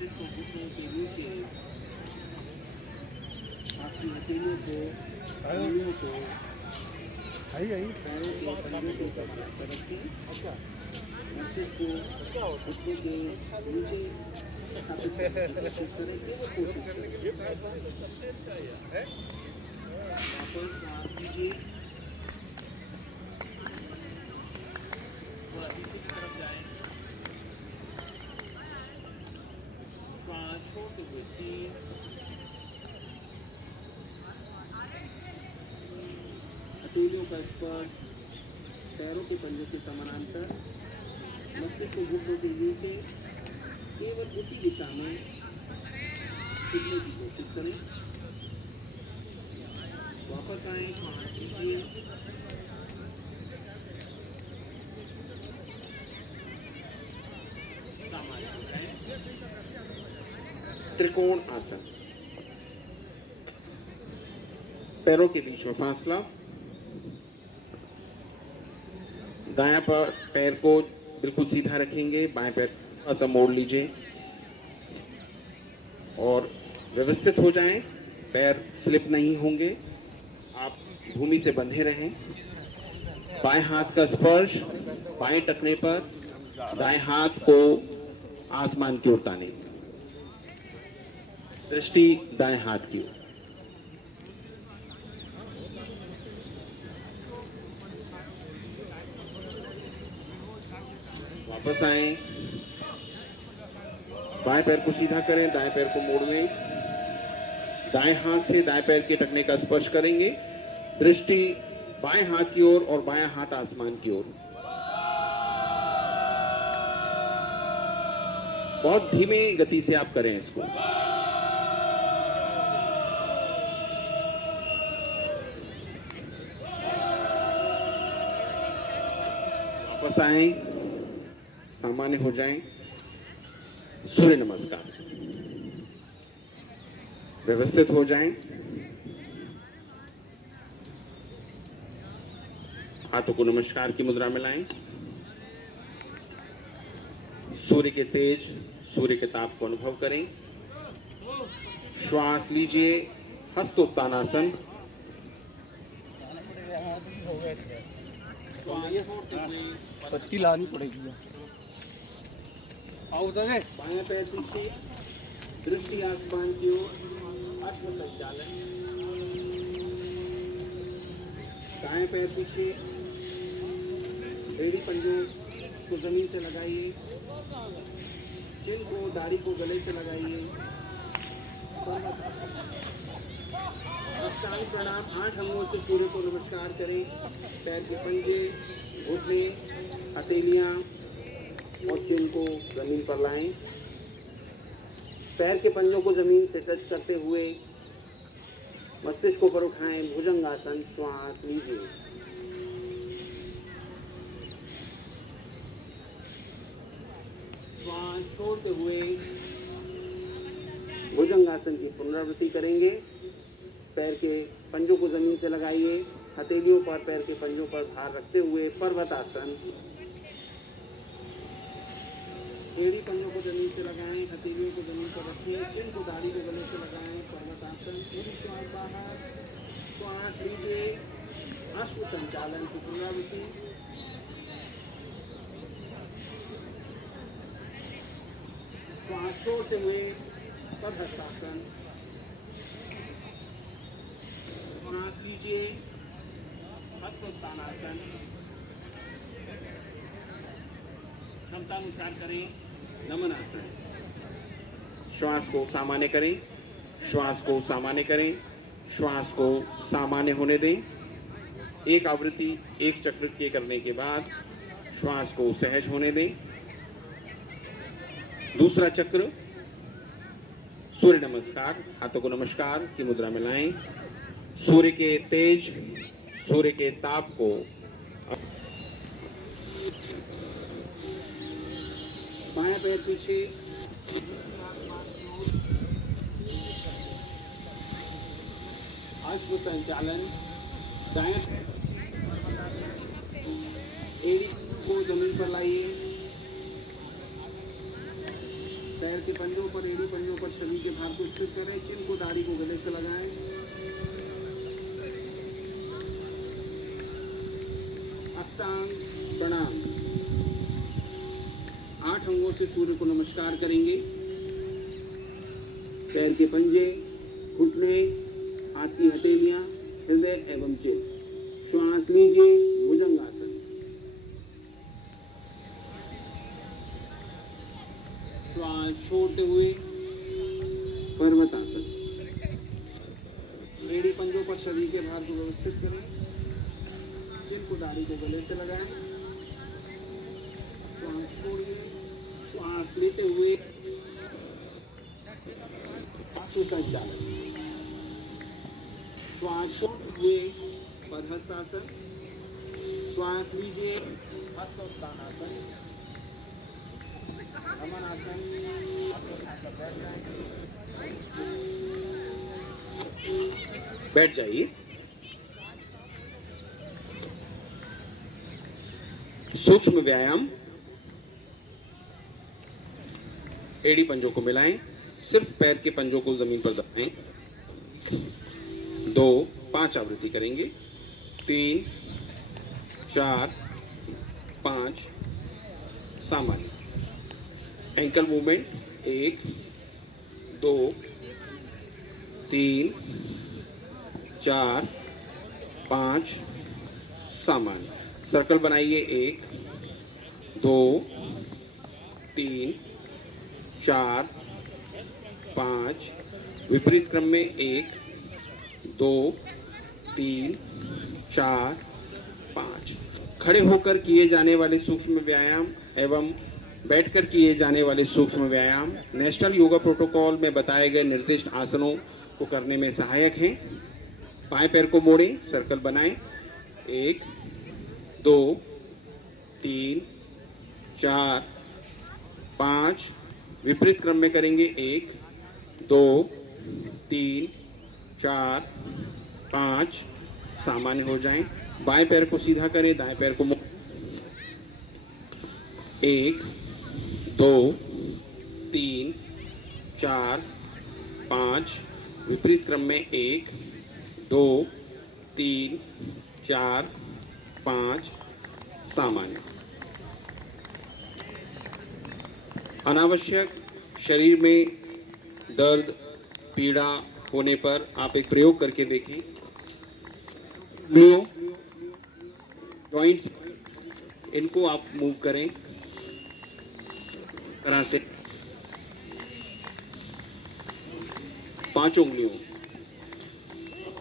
मस्तिष्क को घुटनों के नीचे, आपकी हथेलियों को, उंगलियों को पैरों के पंजों के ऊपर रखें। मस्तिष्क को घुटनों के नीचे स्थापित करने की कोशिश करें। केवल कोशिश करें। वापस सांस लीजिए। थोड़ा पीछे की तरफ जाएं। श्वास छोड़ते हुए 3, हथेलियों का स्पर्श पैरों के पंजों के समानांतर, मस्तिष्क को घुटनों के नीचे केवल उसी दिशा में खींचने की कोशिश करें। वापस आए, सांस लीजिए। सामान्य हो जाए। त्रिकोण आसन, पैरों के बीच में फासला, दायां पैर को बिल्कुल सीधा रखेंगे, बाएं पैर ऐसा मोड़ लीजिए और व्यवस्थित हो जाएं। पैर स्लिप नहीं होंगे, आप भूमि से बंधे रहें। बाएं हाथ का स्पर्श बाएं टखने पर, दाएं हाथ को आसमान की ओर तानें, दृष्टि दाएं हाथ की ओर। वापस आए, बाएं पैर को सीधा करें, दाएं पैर को मोड़ लें, दाएं हाथ से दाएं पैर के टखने का स्पर्श करेंगे, दृष्टि बाएं हाथ की ओर और बायां हाथ आसमान की ओर। बहुत धीमी गति से आप करें इसको। वापस आए, सामान्य हो जाएं। सूर्य नमस्कार, व्यवस्थित हो जाएं। हाथों को नमस्कार की मुद्रा में लाएं। सूर्य के तेज, सूर्य के ताप को अनुभव करें। श्वास लीजिए, हस्तोत्तानासन। पट्टी लानी पड़ेगी। बाएं पैर पीछे, दृष्टि आसमान की ओर, अश्व संचालन। दाएं पैर पीछे, एड़ी पंजों को जमीन से लगाइए, चिन को दाढ़ी को गले से लगाइए। अष्टांग प्रणाम 8 अंगों से सूर्य को नमस्कार करें। पैर के पंजे, घुटने, हथेलियां और चिन को जमीन पर लाएं। पैर के पंजों को जमीन से टच करते हुए मस्तिष्क पर उठाएं, भुजंगासन। श्वास लीजिए। श्वास छोड़ते हुए भुजंगासन की पुनरावृत्ति करेंगे। पैर के पंजों को जमीन से लगाइए, हथेलियों पर पैर के पंजों पर भार रखते हुए पर्वतासन। एड़ी पंजों को जमीन से लगाएं, हथेलियों को जमीन पर रखें, चिन को दाढ़ी को गले से लगाएं, पर्वतासन। पूरी श्वास बाहर, श्वास लीजिए, अश्व संचालन की पुनरावृत्ति। श्वास छोड़ते हुए पद्महस्तासन। श्वास लीजिए, हस्तोत्तानासन। क्षमतानुसार करें, नमन आसन। श्वास को सामान्य करें, श्वास को सामान्य करें, श्वास को सामान्य होने दें। एक आवृत्ति, एक चक्र के करने के बाद श्वास को सहज होने दें। दूसरा चक्र, सूर्य नमस्कार, हाथों को नमस्कार की मुद्रा में लाएं। सूर्य के तेज, सूर्य के ताप को बाएं पैर पीछे, अश्व संचालन। दाएं एड़ी को जमीन पर लाइए, पैर के पंजों पर, एड़ी पंजों पर शरीर के भार को स्थिर करें, चिन को दाढ़ी को गले से लगाएं। अष्टांग प्रणाम। 8 अंगों से सूर्य को नमस्कार करेंगे। पैर के पंजे, घुटने, हाथ की हथेलियां, हृदय एवं चित्त। श्वास लीजिए, भुजंगासन। श्वास छोड़ते हुए पर्वतासन। एड़ी पंजों पर शरीर के भार को व्यवस्थित करें, चिन को दाढ़ी को गले से लगाएं। श्वास छोड़िए, श्वास लेते हुए संचालन। श्वास छोड़ते हुए पद्महस्तासन। श्वास लीजिए, हस्तोत्थानासन, नमनासन। बैठ जाइए। सूक्ष्म व्यायाम। एड़ी पंजों को मिलाएं, सिर्फ पैर के पंजों को जमीन पर दबाएं। 2 5 आवृत्ति करेंगे। 3 4 5 सामान्य। एंकल मूवमेंट 1 2 3 4 5 सामान्य। सर्कल बनाइए। 1 2 3 4 5। विपरीत क्रम में 1 2 3 4 5। खड़े होकर किए जाने वाले सूक्ष्म व्यायाम एवं बैठकर किए जाने वाले सूक्ष्म व्यायाम नेशनल योगा प्रोटोकॉल में बताए गए निर्दिष्ट आसनों को करने में सहायक हैं। बाएं पैर को मोड़ें, सर्कल बनाएं। 1 2 3 4 5। विपरीत क्रम में करेंगे। 1 2 3 4 5। सामान्य हो जाएं। बाएं पैर को सीधा करें, दाएं पैर को 1 2 3 4 5। विपरीत क्रम में 1 2 3 4 5। सामान्य। अनावश्यक शरीर में दर्द पीड़ा होने पर आप एक प्रयोग करके देखिए। जॉइंट्स इनको आप मूव करें तरह से। 5 उंगलियों,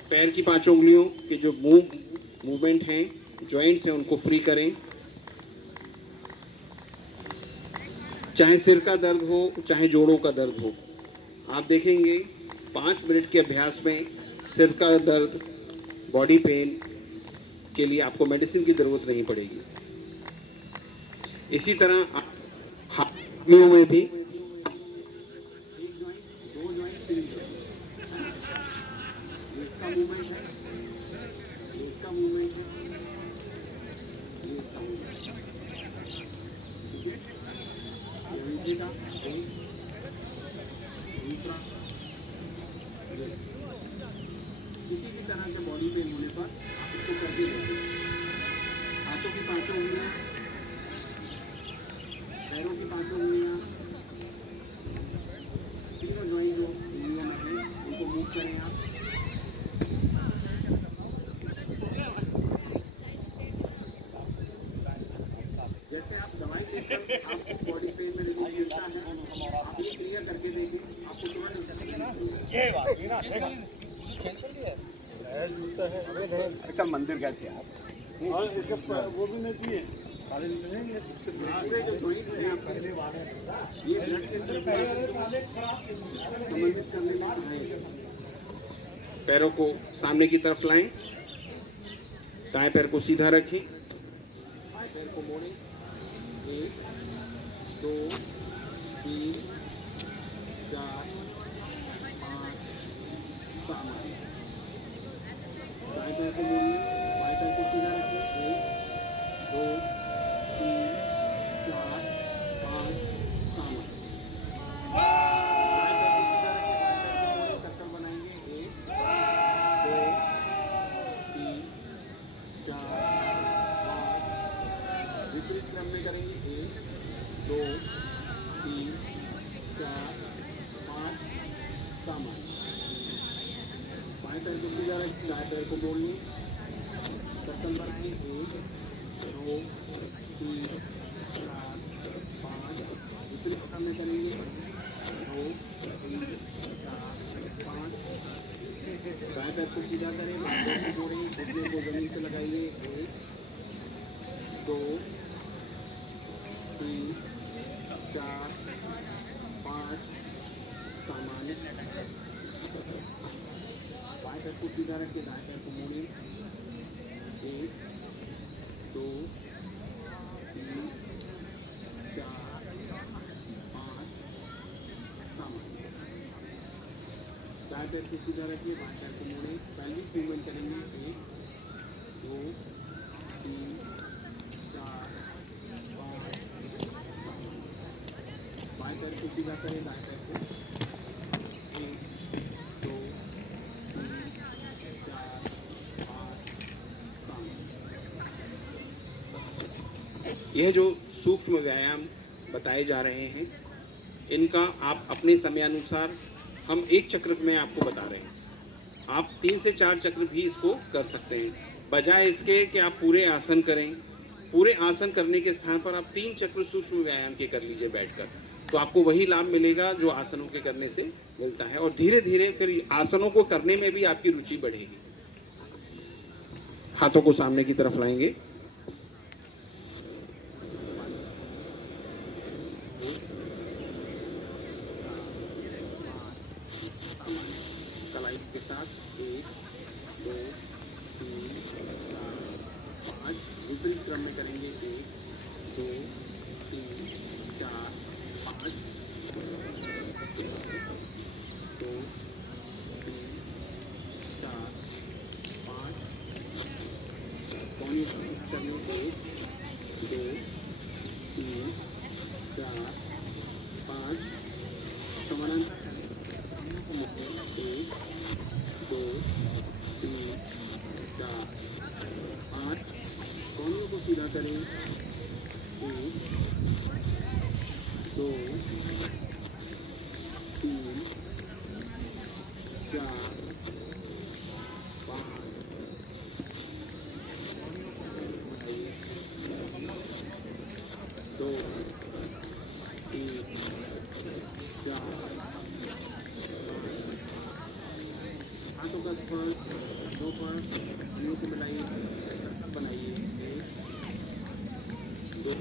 पैर की 5 उंगलियों के जो मूवमेंट हैं, जॉइंट्स हैं, उनको फ्री करें। चाहे सिर का दर्द हो, चाहे जोड़ों का दर्द हो, आप देखेंगे 5 मिनट के अभ्यास में सिर का दर्द, बॉडी पेन के लिए आपको मेडिसिन की जरूरत नहीं पड़ेगी। इसी तरह आप हाथों में भी 1 जॉइंट, 2 जॉइंट, 3 जॉइंट। इसका मूवमेंट है, इसका मूवमेंट है, इसका मूवमेंट है। ठीक है, ये का एक, दूसरा। किसी भी तरह के बॉडी पेन होने पर आप इसको करके देखिए। हाथों की 5 उंगलियां, पैरों की 5 उंगलियां, तीनों जॉइंट जो उंगलियों में है उनको मूव करें आप। जैसे आप दवाई लेकर आपको बॉडी पेन में रिलीफ मिलता है, आप ये क्लियर करके देखिए, आपको तुरंत इसका मंदिर कैसे है और इसका वो भी नहीं चाहिए। पूरे जो जॉइंट्स हैं आपके, ये ब्लड के संबंधित करने में सहायक है। पैरों को सामने की तरफ लाएं, दाएं पैर को सीधा रखें, बाएं पैर को मोड़ें। 1 2 3 4 5 सामान्य। दाएं पैर को मोड़िए, बाएं पैर को सीधा रखें। 1 2 3 4 5 सामान्य। सामान्य। बाएं पैर को सीधा रखें, दाएं पैर को मोड़िए, सर्कल बनाएं, 1 2 3 4 5, दूसरी कदम में करेंगे, 2 3 4 5, दाएं पैर को सीधा करें, बाएं पैर को मोड़ें, घुटने को जमीन से लगाइए, 1 2 3 4 5, सामान्य। बाएं पैर को सीधा रखिए, दाएं पैर को मोड़िए, 1 2 3 4 5, सामान्य। दाएं पैर को सीधा रखिए, बाएं पैर को मोड़िए, पहली मूवमेंट करेंगे, 1 2 3 4 5, सामान्य। बाएं पैर को सीधा करें, दाएं पैर को, 1 2 3 4 5, सामान्य। यह जो सूक्ष्म व्यायाम बताए जा रहे हैं, इनका आप अपने समयानुसार, हम एक चक्र में आपको बता रहे हैं, आप 3 से 4 चक्र भी इसको कर सकते हैं, बजाय इसके कि आप पूरे आसन करें। पूरे आसन करने के स्थान पर आप 3 चक्र सूक्ष्म व्यायाम के कर लीजिए बैठकर, तो आपको वही लाभ मिलेगा जो आसनों के करने से मिलता है, और धीरे धीरे फिर आसनों को करने में भी आपकी रुचि बढ़ेगी। हाथों को सामने की तरफ लाएंगे, कलाई के साथ, 1 2 3 4 5, दूसरी क्रम में करेंगे, 1 2 3 4 5 2 3 4 5, कौनी करने, 1 2 3 4 5, समानांतर करें, 1 2 3 4 5, कौनियों को सीधा करें, 1 2 3 4 5, 2 3 4 हाथों का स्पर्श, दो पर मुंह से मिलाइए, सर्कल बनाइए, 1 2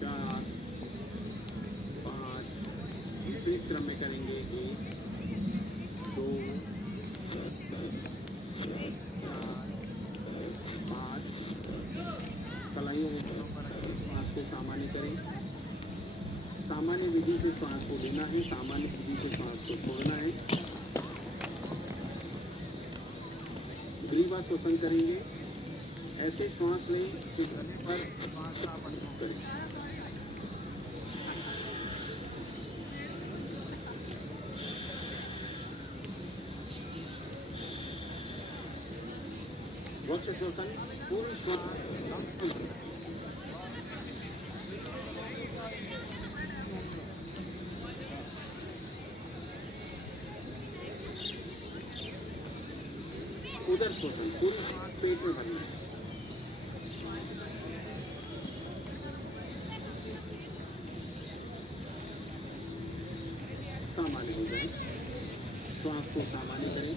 4 5, दूसरे क्रम में करेंगे, 1 2 4 5, कलाइयों पर श्वास को सामान्य करें। सामान्य विधि से श्वास को लेना है, सामान्य विधि से श्वास को छोड़ना है। ग्रीवा श्वसन करेंगे, ऐसे श्वास लें कि गले पर श्वास का आप अनुभव करें। वक्ष श्वसन, पूर्ण श्वास उदर श्वसन, पूर्ण श्वास पेट में भरना है। सामान्य हो जाए, श्वास को सामान्य करें।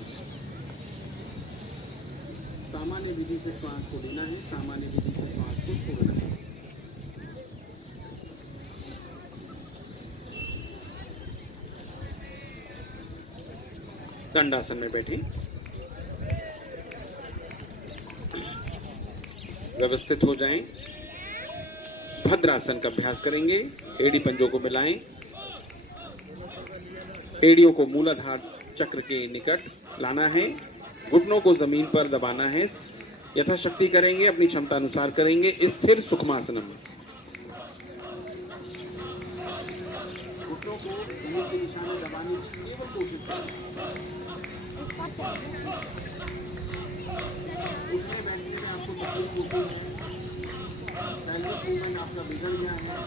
सामान्य विधि से श्वास को लेना है, सामान्य विधि से श्वास को छोड़ना है। दंडासन में बैठे, व्यवस्थित हो जाएं। भद्रासन का अभ्यास करेंगे। एड़ी पंजों को मिलाएं, एड़ियों को मूलाधार चक्र के निकट लाना है, घुटनों को जमीन पर दबाना है। यथाशक्ति करेंगे, अपनी क्षमता अनुसार करेंगे। स्थिर सुखमासनम, घुटनों को जमीन के निशान में दबाने की केवल कोशिश करें। उठने बैठने में आपको तकलीफ होती है, पैल्विक मूवमेंट आपका बिगड़ गया है,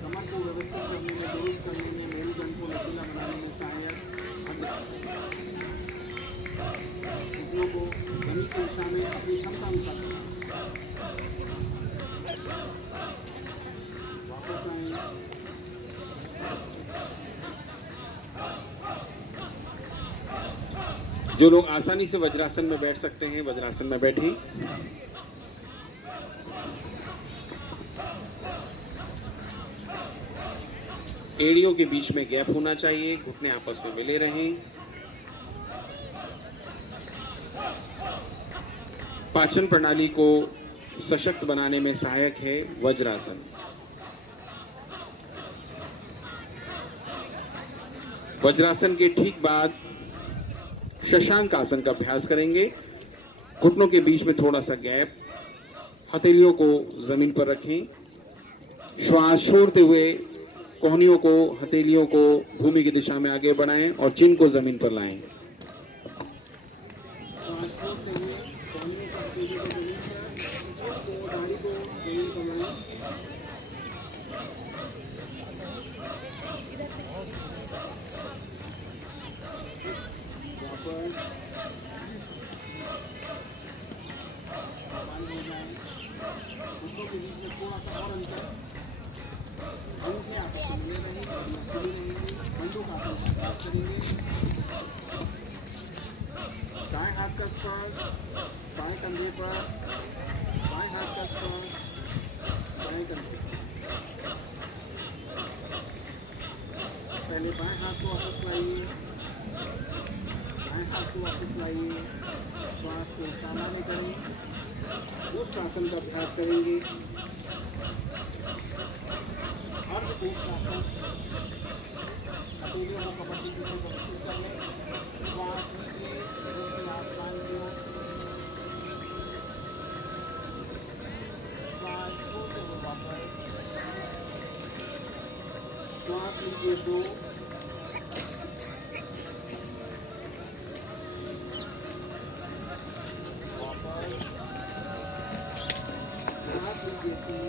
कमर को व्यवस्थित करने में जो लोग आसानी से वज्रासन में बैठ सकते हैं वज्रासन में बैठें। एड़ियों के बीच में गैप होना चाहिए, घुटने आपस में मिले रहें। पाचन प्रणाली को सशक्त बनाने में सहायक है वज्रासन। वज्रासन के ठीक बाद शशांक आसन का अभ्यास करेंगे। घुटनों के बीच में थोड़ा सा गैप, हथेलियों को जमीन पर रखें, श्वास छोड़ते हुए कोहनियों को, हथेलियों को भूमि की दिशा में आगे बढ़ाएं और चिन को जमीन पर लाएं। दाएं हाथ का स्पर्श बाएं कंधे पर, बाएं हाथ का स्पर्श बाएं कंधे पर। पहले बाएं हाथ को वापस लाइए, बाएं हाथ को वापस लाइए, श्वास को सामान्य करें, उस आसन का अभ्यास करेंगे। अर्ध ऊष्मासन, हथेलियों को कपड़े की तरह व्यवस्थित कर लें। श्वास लीजिए, आसमान की ओर, श्वास छोड़ते हुए वापस, श्वास लीजिए 2, वापस, श्वास लीजिए 3,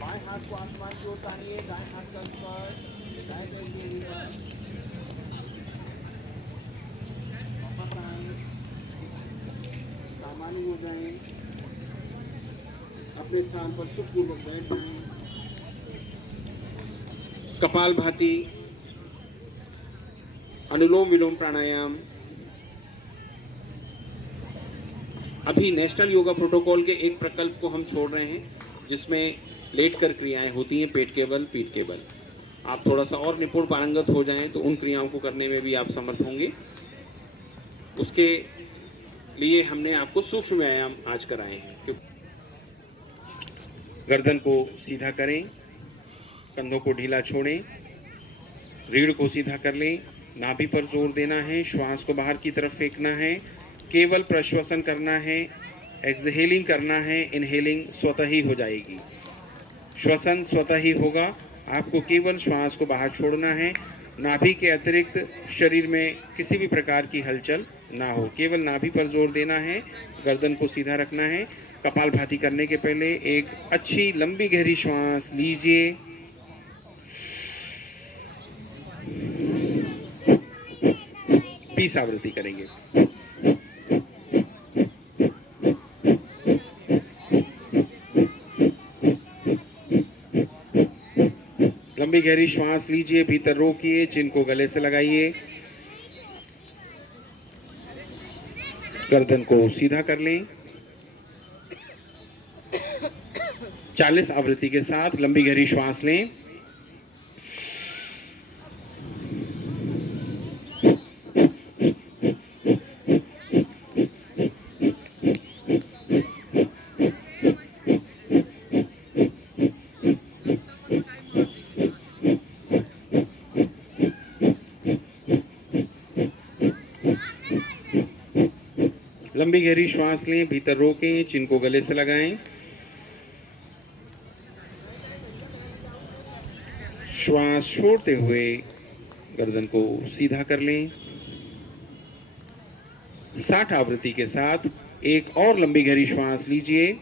बाएं हाथ को आसमान की ओर तानिए, दाएं हाथ का स्पर्श, दाएं पैर के लिए वापस आएं, सामान्य हो जाएं, अपने स्थान पर सुखपूर्वक बैठ जाएं। कपालभाति, अनुलोम विलोम प्राणायाम। अभी नेशनल योगा प्रोटोकॉल के एक प्रकल्प को हम छोड़ रहे हैं जिसमें लेटकर क्रियाएं होती हैं, पेट के बल, पीठ के बल। आप थोड़ा सा और निपुण पारंगत हो जाएं तो उन क्रियाओं को करने में भी आप समर्थ होंगे। उसके लिए हमने आपको सूक्ष्म व्यायाम आज कराए हैं। गर्दन को सीधा करें, कंधों को ढीला छोड़ें, रीढ़ को सीधा कर लें, नाभि पर जोर देना है, श्वास को बाहर की तरफ फेंकना है, केवल प्रश्वसन करना है, एक्सहेलिंग करना है, इनहेलिंग स्वतः ही हो जाएगी। श्वसन स्वतः ही होगा, आपको केवल श्वास को बाहर छोड़ना है। नाभि के अतिरिक्त शरीर में किसी भी प्रकार की हलचल ना हो, केवल नाभि पर जोर देना है, गर्दन को सीधा रखना है। कपालभाति करने के पहले एक अच्छी लंबी गहरी श्वास लीजिए, बीस आवृत्ति करेंगे। लंबी गहरी श्वास लीजिए, भीतर रोकिए, चिन को गले से लगाइए, गर्दन को सीधा कर लें। 40 आवृत्ति के साथ लंबी गहरी श्वास लें। लंबी गहरी श्वास लें, भीतर रोकें, चिन को गले से लगाएं। श्वास छोड़ते हुए गर्दन को सीधा कर लें। 60 आवृत्ति के साथ एक और लंबी गहरी श्वास लीजिए।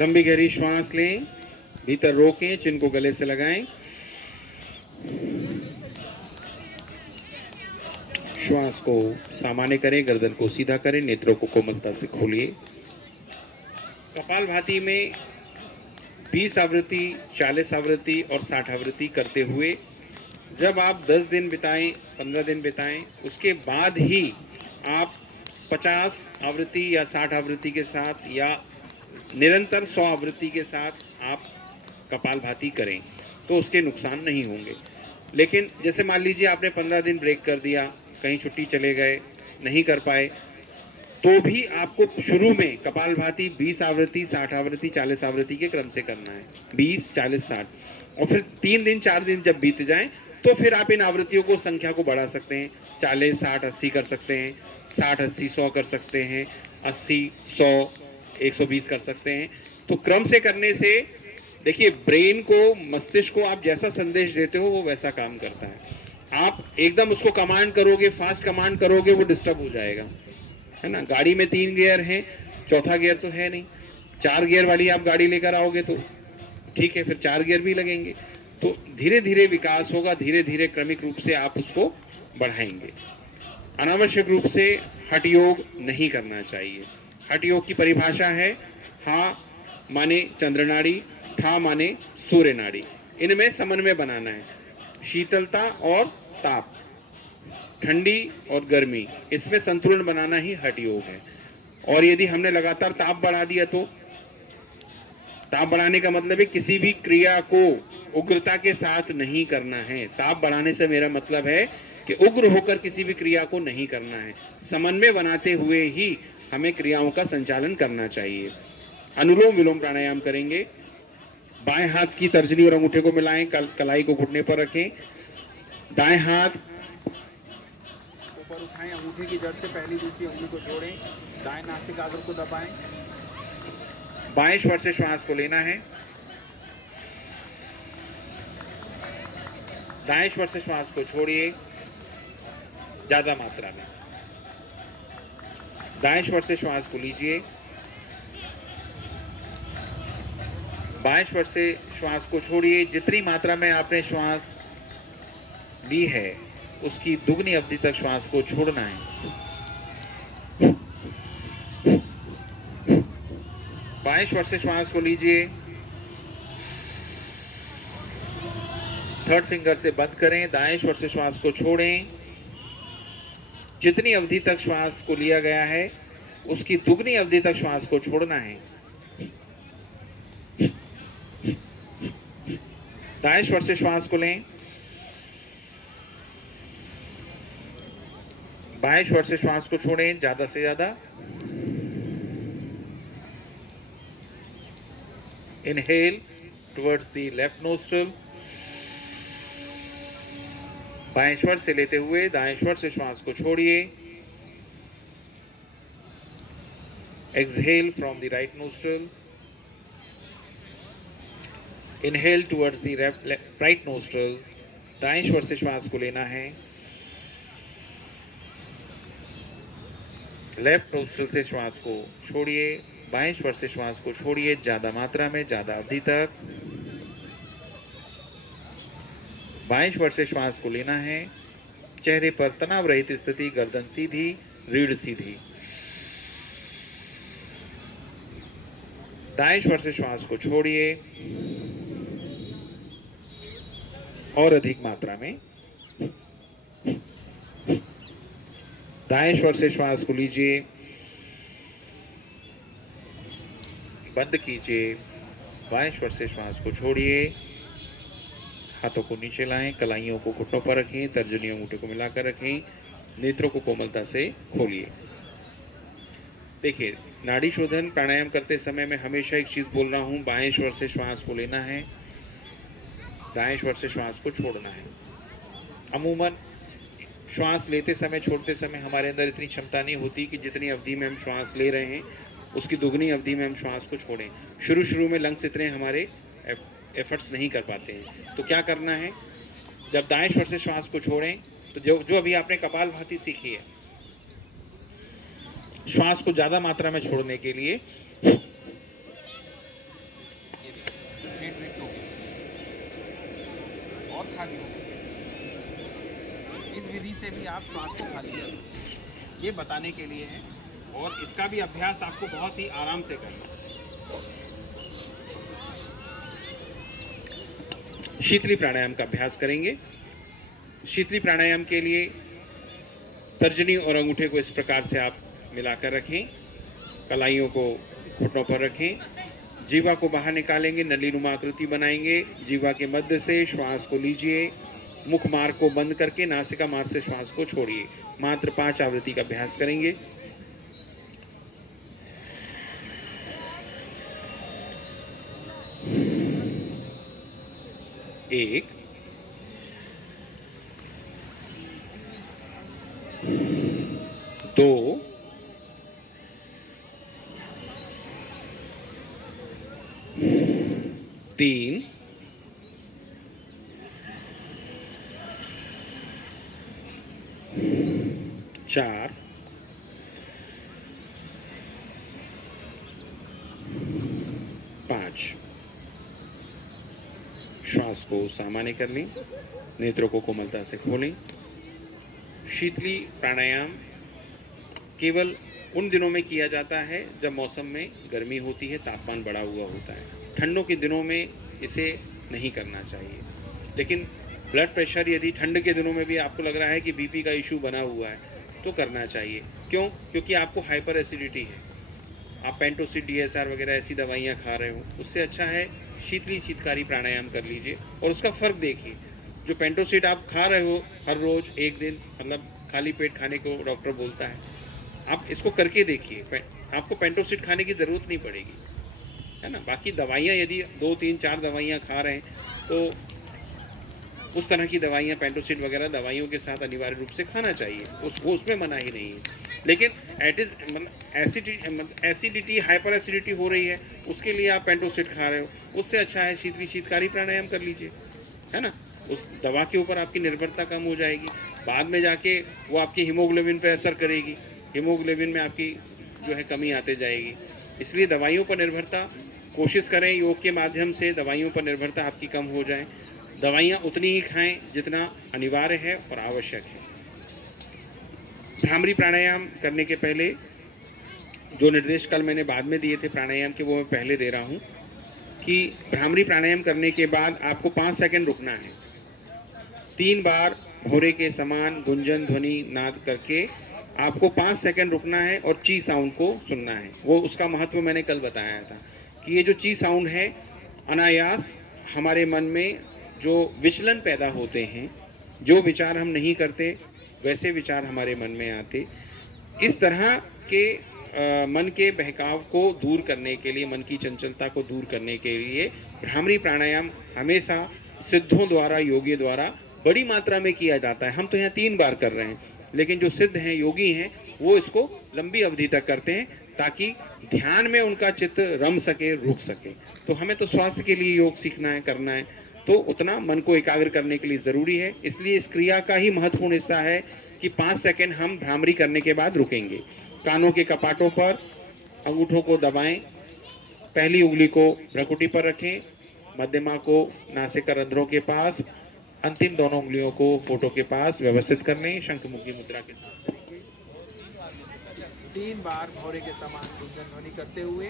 लंबी गहरी श्वास लें, भीतर रोकें, चिन को गले से लगाएं। श्वास को सामान्य करें, गर्दन को सीधा करें, नेत्रों को कोमलता से खोलिए। कपालभाति में 20 आवृत्ति, 40 आवृत्ति और 60 आवृत्ति करते हुए जब आप 10 दिन बिताएं, 15 दिन बिताएं, उसके बाद ही आप 50 आवृत्ति या 60 आवृत्ति के साथ या निरंतर 100 आवृत्ति के साथ आप कपालभाति करें तो उसके नुकसान नहीं होंगे। लेकिन जैसे मान लीजिए आपने 15 दिन ब्रेक कर दिया, कहीं छुट्टी चले गए, नहीं कर पाए, तो भी आपको शुरू में कपालभाति 20 आवृत्ति, 60 आवृत्ति, 40 आवृत्ति के क्रम से करना है। 20, 40, 60 और फिर 3 दिन 4 दिन जब बीत जाएं तो फिर आप इन आवृत्तियों को संख्या को बढ़ा सकते हैं। 40, 60, 80 कर सकते हैं, 60, 80, 100 कर सकते हैं, 80, 100, 120 कर सकते हैं। तो क्रम से करने से देखिए ब्रेन को, मस्तिष्क को आप जैसा संदेश देते हो वो वैसा काम करता है। आप एकदम उसको कमांड करोगे, फास्ट कमांड करोगे, वो डिस्टर्ब हो जाएगा, है ना। गाड़ी में 3 गियर हैं, चौथा गियर तो है नहीं। 4 गियर वाली आप गाड़ी लेकर आओगे तो ठीक है, फिर 4 गियर भी लगेंगे। तो धीरे धीरे विकास होगा, धीरे धीरे क्रमिक रूप से आप उसको बढ़ाएंगे। अनावश्यक रूप से हठ योग नहीं करना चाहिए। हठ योग की परिभाषा है हा माने चंद्र नाड़ी, ठा माने सूर्य नाड़ी, इनमें समन्वय बनाना है। शीतलता और ताप, ठंडी और गर्मी, इसमें संतुलन बनाना ही हठ योग है। और यदि हमने लगातार ताप बढ़ा दिया तो ताप बढ़ाने का मतलब है किसी भी क्रिया को उग्रता के साथ नहीं करना है। ताप बढ़ाने से मेरा मतलब है कि उग्र होकर किसी भी क्रिया को नहीं करना है। समन्वय बनाते हुए ही हमें क्रियाओं का संचालन करना चाहिए। अनुलोम विलोम प्राणायाम करेंगे। बाएं हाथ की तर्जनी और अंगूठे को मिलाएं, कलाई को घुटने पर रखें। दाएं हाथ ऊपर उठाएं, अंगूठे की जड़ से पहली दूसरी उंगली को जोड़ें, दाएं नासिकाग्र को दबाएं। बाएं स्वर से श्वास को लेना है। दाएं स्वर से श्वास को छोड़िए ज्यादा मात्रा में। दाएं स्वर से श्वास को लीजिए। बाएं स्वर से श्वास को छोड़िए। जितनी मात्रा में आपने श्वास ली है उसकी दुगनी अवधि तक श्वास को छोड़ना है। बाएं स्वर से श्वास को लीजिए। थर्ड फिंगर से बंद करें। दाएं स्वर से श्वास को छोड़ें। जितनी अवधि तक श्वास को लिया गया है उसकी दुगनी अवधि तक श्वास को छोड़ना है। दाएं स्वर से श्वास को लें। बाएं स्वर से श्वास को छोड़ें ज्यादा से ज्यादा। Inhale towards the left nostril. बाएं स्वर से लेते हुए दाएं स्वर से श्वास को छोड़िए। Exhale from the right nostril. Inhale towards the right nostril. दाएं स्वर से श्वास को लेना है। लेफ्ट नोस्ट्रिल से श्वास को छोड़िए। बाएं स्वर से श्वास को छोड़िए ज्यादा मात्रा में, ज्यादा अवधि तक। बाएं स्वर से श्वास को लेना है। चेहरे पर तनाव रहित स्थिति, गर्दन सीधी, रीढ़ सीधी। दाएं स्वर से श्वास को छोड़िए और अधिक मात्रा में। दाएं स्वर से श्वास को लीजिए, बंद कीजिए। बाएं स्वर से श्वास को छोड़िए। हाथों को नीचे लाएं, कलाइयों को घुटनों पर रखें, तर्जनी अंगूठे को मिलाकर रखें, नेत्रों को कोमलता से खोलिए। देखिए, नाड़ी शोधन प्राणायाम करते समय मैं हमेशा एक चीज़ बोल रहा हूँ, बाएं स्वर से श्वास को लेना है, दाएं स्वर से श्वास को छोड़ना है। अमूमन श्वास लेते समय छोड़ते समय हमारे अंदर इतनी क्षमता नहीं होती कि जितनी अवधि में हम श्वास ले रहे हैं उसकी दुगनी अवधि में हम श्वास को छोड़ें। शुरू में लंग्स इतने हमारे एफर्ट्स नहीं कर पाते हैं। तो क्या करना है, जब दाएं स्वर से श्वास को छोड़ें तो जो अभी आपने कपालभाति सीखी है, श्वास को ज़्यादा मात्रा में छोड़ने के लिए और खाली हो, इस विधि से भी आप श्वास को खाली कर सकते हैं। ये बताने के लिए है, और इसका भी अभ्यास आपको बहुत ही आराम से करना है। शीतली प्राणायाम का अभ्यास करेंगे। शीतली प्राणायाम के लिए तर्जनी और अंगूठे को इस प्रकार से आप मिलाकर रखें, कलाइयों को घुटनों पर रखें, जीवा को बाहर निकालेंगे, नलीनुमा आकृति बनाएंगे, जीवा के मध्य से श्वास को लीजिए, मुख मार्ग को बंद करके नासिका मार्ग से श्वास को छोड़िए। मात्र 5 आवृत्ति का अभ्यास करेंगे। एक, दो, तीन, चार, पाँच। श्वास को सामान्य कर लें, नेत्रों को कोमलता से खोलें। शीतली प्राणायाम केवल उन दिनों में किया जाता है जब मौसम में गर्मी होती है, तापमान बढ़ा हुआ होता है। ठंडों के दिनों में इसे नहीं करना चाहिए। लेकिन ब्लड प्रेशर यदि ठंड के दिनों में भी आपको लग रहा है कि बीपी का इशू बना हुआ है तो करना चाहिए। क्यों? क्योंकि आपको हाइपर एसिडिटी है, आप पेंटोसिड DSR वगैरह ऐसी दवाइयाँ खा रहे हो। उससे अच्छा है शीतली शीतकारी प्राणायाम कर लीजिए और उसका फ़र्क देखिए। जो पेंटोसिड आप खा रहे हो हर रोज़ एक दिन, मतलब खाली पेट खाने को डॉक्टर बोलता है, आप इसको करके देखिए, आपको पेंटोसिड खाने की ज़रूरत नहीं पड़ेगी, है ना। बाकी दवाइयाँ यदि 2, 3, 4 दवाइयाँ खा रहे हैं तो उस तरह की दवाइयाँ, पेंटोसिड वगैरह दवाइयों के साथ अनिवार्य रूप से खाना चाहिए, उसमें मना ही नहीं है। लेकिन एसिडिटी, हाइपर एसिडिटी हो रही है, उसके लिए आप पेंटोसिड खा रहे हो, उससे अच्छा है शीतली शीतकारी प्राणायाम कर लीजिए, है ना। उस दवा के ऊपर आपकी निर्भरता कम हो जाएगी, बाद में जाके वो आपकी हीमोग्लोबिन पर असर करेगी, हीमोग्लोबिन में आपकी जो है कमी आते जाएगी। इसलिए दवाइयों पर निर्भरता कोशिश करें, योग के माध्यम से दवाइयों पर निर्भरता आपकी कम हो जाए। दवाइयाँ उतनी ही खाएं जितना अनिवार्य है और आवश्यक है। भ्रामरी प्राणायाम करने के पहले जो निर्देश कल मैंने बाद में दिए थे प्राणायाम के, वो मैं पहले दे रहा हूँ कि भ्रामरी प्राणायाम करने के बाद आपको 5 सेकंड रुकना है। 3 बार भौरे के समान गुंजन ध्वनि नाद करके आपको 5 सेकंड रुकना है और ची साउंड को सुनना है। वो उसका महत्व मैंने कल बताया था कि ये जो ची साउंड है, अनायास हमारे मन में जो विचलन पैदा होते हैं, जो विचार हम नहीं करते वैसे विचार हमारे मन में आते, इस तरह के मन के बहकाव को दूर करने के लिए, मन की चंचलता को दूर करने के लिए भ्रामरी प्राणायाम हमेशा सिद्धों द्वारा, योगी द्वारा बड़ी मात्रा में किया जाता है। हम तो यहाँ 3 बार कर रहे हैं, लेकिन जो सिद्ध हैं, योगी हैं, वो इसको लंबी अवधि तक करते हैं ताकि ध्यान में उनका चित्त रम सके, रुक सके। तो हमें तो स्वास्थ्य के लिए योग सीखना है, करना है, तो उतना मन को एकाग्र करने के लिए ज़रूरी है। इसलिए इस क्रिया का ही महत्वपूर्ण हिस्सा है कि 5 सेकंड हम भ्रामरी करने के बाद रुकेंगे। कानों के कपाटों पर अंगूठों को दबाएं, पहली उंगली को भ्रुकुटी पर रखें, मध्यमा को नासिका रंध्रों के पास, अंतिम दोनों उंगलियों को फोटो के पास व्यवस्थित कर लें शंखमुखी मुद्रा के साथ। 3 बार भौरे के समान गुंजन ध्वनि करते हुए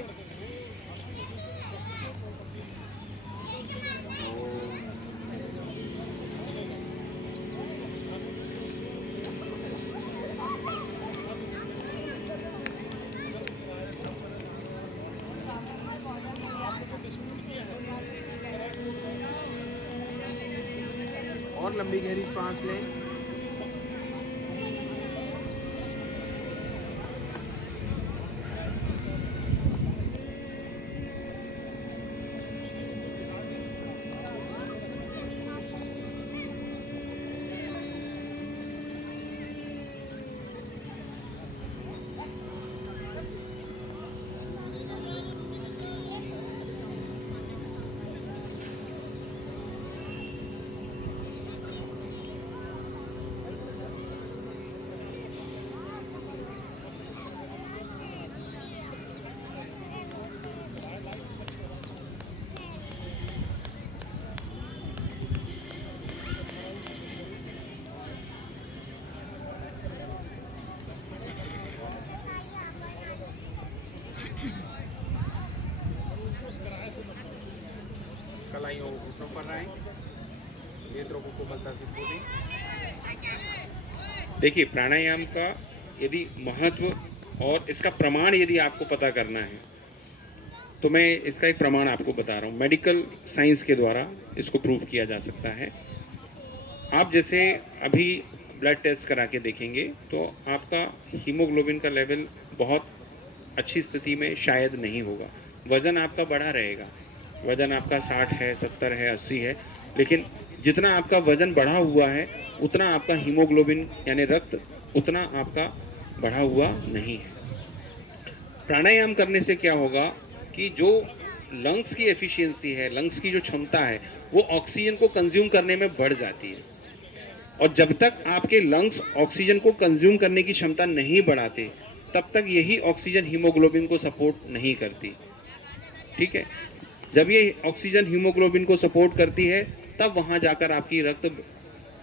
और लंबी गहरी सांस लें। बनाएं, नेत्रों को कोमलता से खोलें। देखिए, प्राणायाम का यदि महत्व और इसका प्रमाण यदि आपको पता करना है तो मैं इसका एक प्रमाण आपको बता रहा हूँ। मेडिकल साइंस के द्वारा इसको प्रूव किया जा सकता है। आप जैसे अभी ब्लड टेस्ट करा के देखेंगे तो आपका हीमोग्लोबिन का लेवल बहुत अच्छी स्थिति में शायद नहीं होगा। वज़न आपका बढ़ा रहेगा, वज़न आपका 60 है, 70 है, 80 है, लेकिन जितना आपका वज़न बढ़ा हुआ है उतना आपका हीमोग्लोबिन यानी रक्त उतना आपका बढ़ा हुआ नहीं है। प्राणायाम करने से क्या होगा कि जो लंग्स की एफिशिएंसी है, लंग्स की जो क्षमता है, वो ऑक्सीजन को कंज्यूम करने में बढ़ जाती है। और जब तक आपके लंग्स ऑक्सीजन को कंज्यूम करने की क्षमता नहीं बढ़ाते, तब तक यही ऑक्सीजन हीमोग्लोबिन को सपोर्ट नहीं करती। ठीक है, जब ये ऑक्सीजन हीमोग्लोबिन को सपोर्ट करती है तब वहां जाकर आपकी रक्त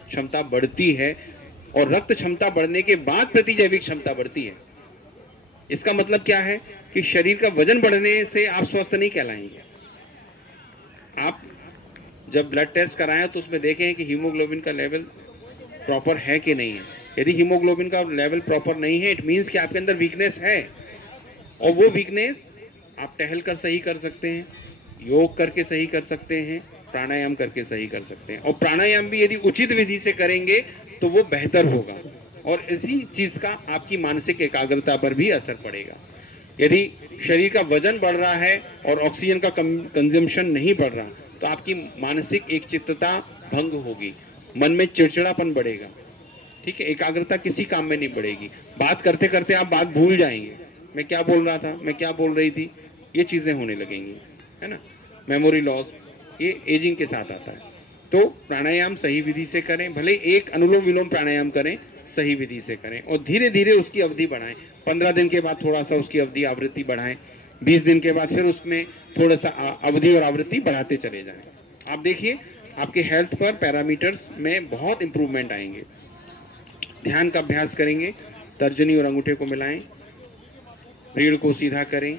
क्षमता बढ़ती है, और रक्त क्षमता बढ़ने के बाद प्रतिजैविक क्षमता बढ़ती है। इसका मतलब क्या है कि शरीर का वजन बढ़ने से आप स्वस्थ नहीं कहलाएंगे। आप जब ब्लड टेस्ट कराएं तो उसमें देखें कि हीमोग्लोबिन का लेवल प्रॉपर है कि नहीं है। यदि हीमोग्लोबिन का लेवल प्रॉपर नहीं है, इट मीन्स कि आपके अंदर वीकनेस है, और वो वीकनेस आप टहल कर सही कर सकते हैं, योग करके सही कर सकते हैं, प्राणायाम करके सही कर सकते हैं। और प्राणायाम भी यदि उचित विधि से करेंगे तो वो बेहतर होगा, और इसी चीज का आपकी मानसिक एकाग्रता पर भी असर पड़ेगा। यदि शरीर का वजन बढ़ रहा है और ऑक्सीजन का कंजम्पशन नहीं बढ़ रहा, तो आपकी मानसिक एक चित्तता भंग होगी, मन में चिड़चिड़ापन बढ़ेगा। ठीक है, एकाग्रता किसी काम में नहीं बढ़ेगी। बात करते करते आप बात भूल जाएंगे, मैं क्या बोल रहा था, मैं क्या बोल रही थी, ये चीजें होने लगेंगी, है ना। मेमोरी लॉस ये एजिंग के साथ आता है। तो प्राणायाम सही विधि से करें, भले एक अनुलोम विलोम प्राणायाम करें, सही विधि से करें, और धीरे धीरे उसकी अवधि बढ़ाएं। 15 दिन के बाद थोड़ा सा उसकी अवधि आवृत्ति बढ़ाएं, 20 दिन के बाद फिर उसमें थोड़ा सा अवधि और आवृत्ति बढ़ाते चले जाएं। आप देखिए आपके हेल्थ पर पैरामीटर्स में बहुत इंप्रूवमेंट आएंगे। ध्यान का अभ्यास करेंगे, तर्जनी और अंगूठे को मिलाएं, रीढ़ को सीधा करें,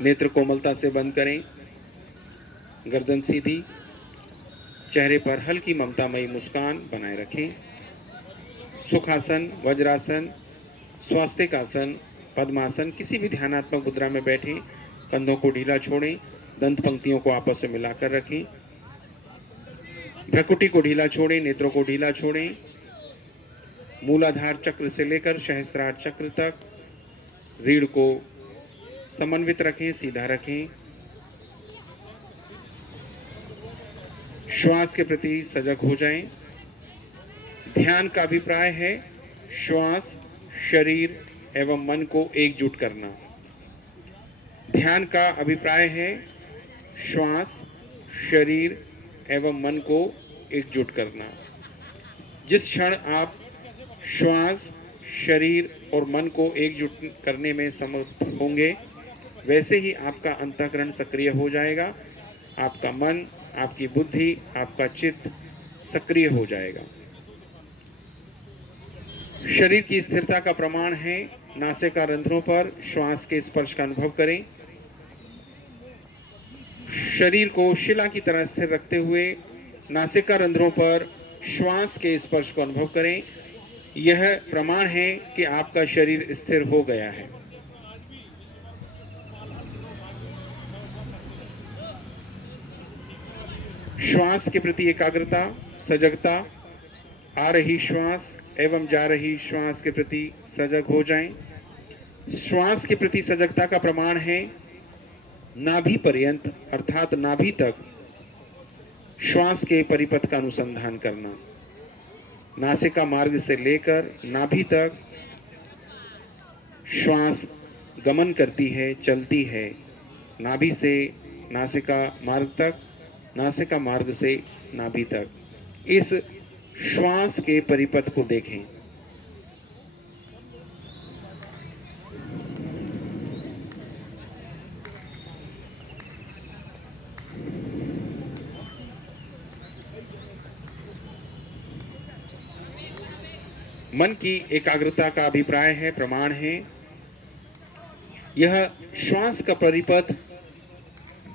नेत्र कोमलता से बंद करें, गर्दन सीधी, चेहरे पर हल्की ममतामयी मुस्कान बनाए रखें। सुखासन, वज्रासन, स्वास्तिकासन, पद्मासन, किसी भी ध्यानात्मक मुद्रा में बैठें। कंधों को ढीला छोड़ें, दंत पंक्तियों को आपस में मिलाकर रखें, भ्रकुटी को ढीला छोड़ें, नेत्रों को ढीला छोड़ें। मूलाधार चक्र से लेकर सहस्त्रार चक्र तक रीढ़ को समन्वित रखें, सीधा रखें। श्वास के प्रति सजग हो जाएं। ध्यान का अभिप्राय है श्वास, शरीर एवं मन को एकजुट करना। ध्यान का अभिप्राय है श्वास, शरीर एवं मन को एकजुट करना। जिस क्षण आप श्वास, शरीर और मन को एकजुट करने में समर्थ होंगे, वैसे ही आपका अंतःकरण सक्रिय हो जाएगा, आपका मन, आपकी बुद्धि, आपका चित्त सक्रिय हो जाएगा। शरीर की स्थिरता का प्रमाण है नासिका रंध्रों पर श्वास के स्पर्श का अनुभव करें। शरीर को शिला की तरह स्थिर रखते हुए नासिका रंध्रों पर श्वास के स्पर्श को अनुभव करें। यह प्रमाण है कि आपका शरीर स्थिर हो गया है। श्वास के प्रति एकाग्रता, सजगता, आ रही श्वास एवं जा रही श्वास के प्रति सजग हो जाएं। श्वास के प्रति सजगता का प्रमाण है नाभि पर्यंत अर्थात नाभि तक श्वास के परिपथ का अनुसंधान करना। नासिका मार्ग से लेकर नाभि तक श्वास गमन करती है, चलती है। नाभि से नासिका मार्ग तक, नासिका मार्ग से नाभि तक। इस श्वास के परिपथ को देखें। मन की एकाग्रता का अभिप्राय है, प्रमाण है, यह श्वास का परिपथ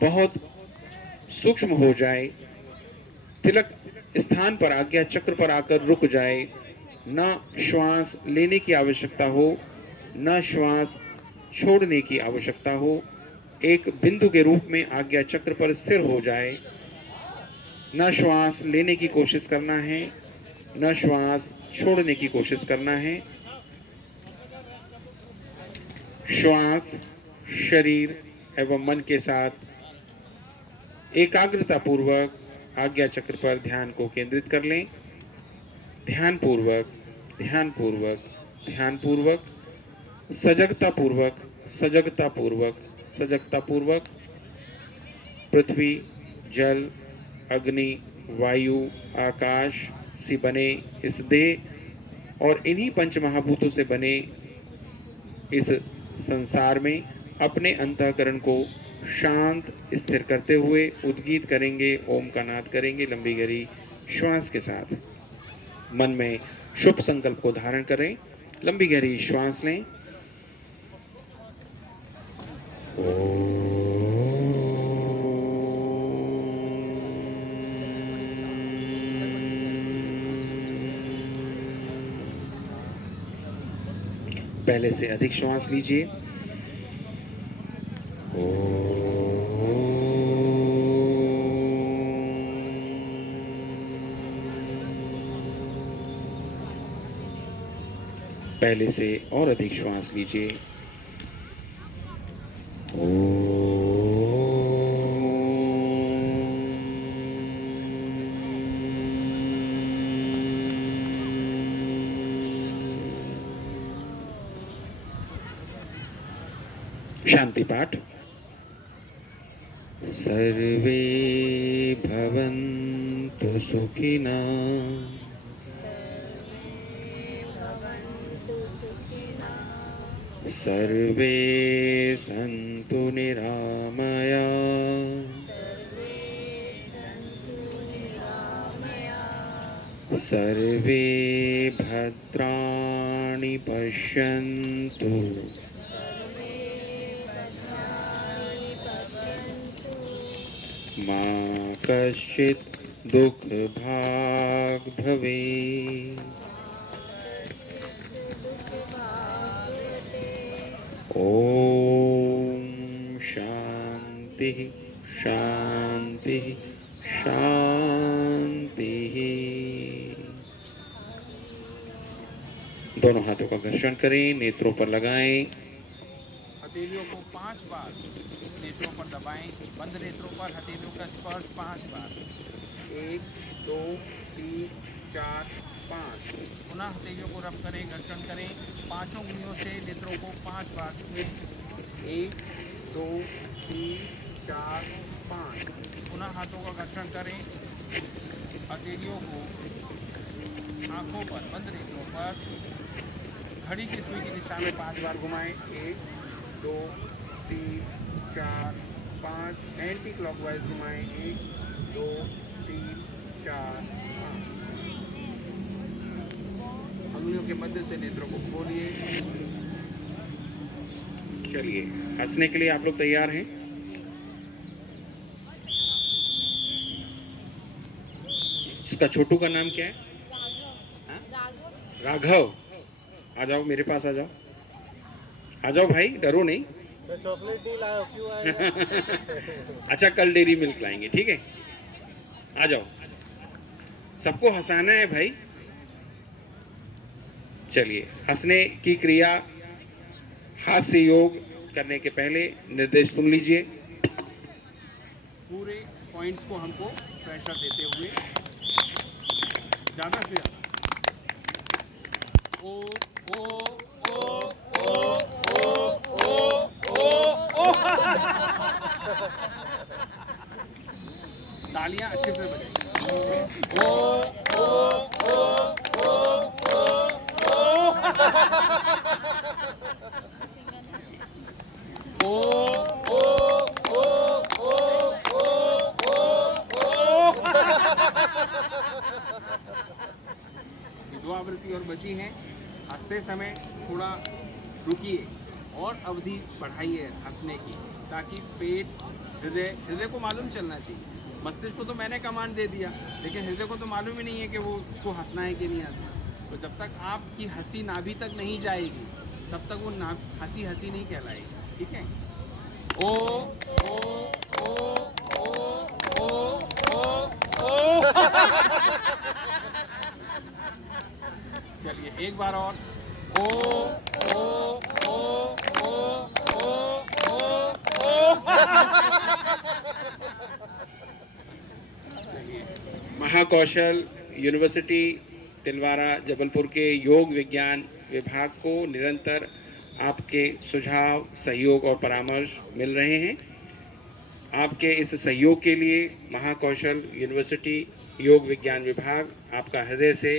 बहुत सूक्ष्म हो जाए, तिलक स्थान पर आज्ञा चक्र पर आकर रुक जाए, न श्वास लेने की आवश्यकता हो, न श्वास छोड़ने की आवश्यकता हो, एक बिंदु के रूप में आज्ञा चक्र पर स्थिर हो जाए। न श्वास लेने की कोशिश करना है, न श्वास छोड़ने की कोशिश करना है। श्वास, शरीर एवं मन के साथ एकाग्रता पूर्वक आज्ञा चक्र पर ध्यान को केंद्रित कर लें। ध्यान पूर्वक, ध्यान पूर्वक, ध्यान पूर्वक, सजगता पूर्वक, सजगता पूर्वक, सजगता पूर्वक। पृथ्वी, जल, अग्नि, वायु, आकाश से बने इस देह और इन्हीं पंच महाभूतों से बने इस संसार में अपने अंतःकरण को शांत स्थिर करते हुए उद्गीत करेंगे, ओम का नाद करेंगे लंबी गहरी श्वास के साथ। मन में शुभ संकल्प को धारण करें, लंबी गहरी श्वास लें। पहले से अधिक श्वास लीजिए। पहले से और अधिक श्वास लीजिए। शांति पाठ। सर्वे भवन्तु सुखिनः, सर्वे सन्तु निरामया, सर्वे भद्राणि पश्यन्तु, मा कश्चित् दुःखभाग् भवेत्। ओम शांति शांति शांति। दोनों हाथों का घर्षण करें, नेत्रों पर लगाएं। हथेलियों को 5 बार नेत्रों पर दबाएं। बंद नेत्रों पर हथेलियों का स्पर्श 5 बार। 1 2 3 4 5। पुनः हथेलियों को रब करें, घर्षण करें। 5 उंगलियों से नेत्रों को 5 बार छुएं। 1 2 3 4 5। पुनः हाथों का घर्षण करें। हथेलियों को आंखों पर, बंद नेत्रों पर घड़ी की सुई की दिशा में 5 बार घुमाएं। 1 2 3 4 5। एंटी क्लॉकवाइज घुमाएं। 1 2 3 4 5। अंगुलियों के मध्य से नेत्रों को खोलिए। चलिए, हंसने के लिए आप लोग तैयार हैं? इसका छोटू का नाम क्या है? राघव। आ जाओ, मेरे पास आ जाओ। आ जाओ भाई, डरो नहीं। मैं चॉकलेट नहीं लाया, क्यों आया? अच्छा, कल डेयरी मिल्क लाएंगे, ठीक है? आ जाओ, सबको हंसाना है भाई। चलिए, हंसने की क्रिया हास्य योग करने के पहले निर्देश सुन लीजिए। पूरे पॉइंट्स को हमको प्रेशर देते हुए ज़्यादा से ज़्यादा ओ ओ ओ ओ ओ ओ ओ तालियां अच्छे से बजें। ओ ओ ओ ओ विधवा आवृत्ति और बची हैं। हंसते समय थोड़ा रुकिए और अवधि बढ़ाइए हंसने की, ताकि पेट, हृदय को मालूम चलना चाहिए मस्तिष्क को तो मैंने कमांड दे दिया, लेकिन हृदय को तो मालूम ही नहीं है कि वो उसको हंसना है कि नहीं हंसना। तो जब तक आपकी हंसी नाभि तक नहीं जाएगी तब तक वो हंसी हंसी नहीं कहलाएगी। ठीक है। ओ ओ ओ ओ ओ ओ ओ चलिए एक बार और। ओ ओ ओ ओ ओ ओ ओ महाकौशल यूनिवर्सिटी तिलवारा जबलपुर के योग विज्ञान विभाग को निरंतर आपके सुझाव, सहयोग और परामर्श मिल रहे हैं। आपके इस सहयोग के लिए महाकौशल यूनिवर्सिटी योग विज्ञान विभाग आपका हृदय से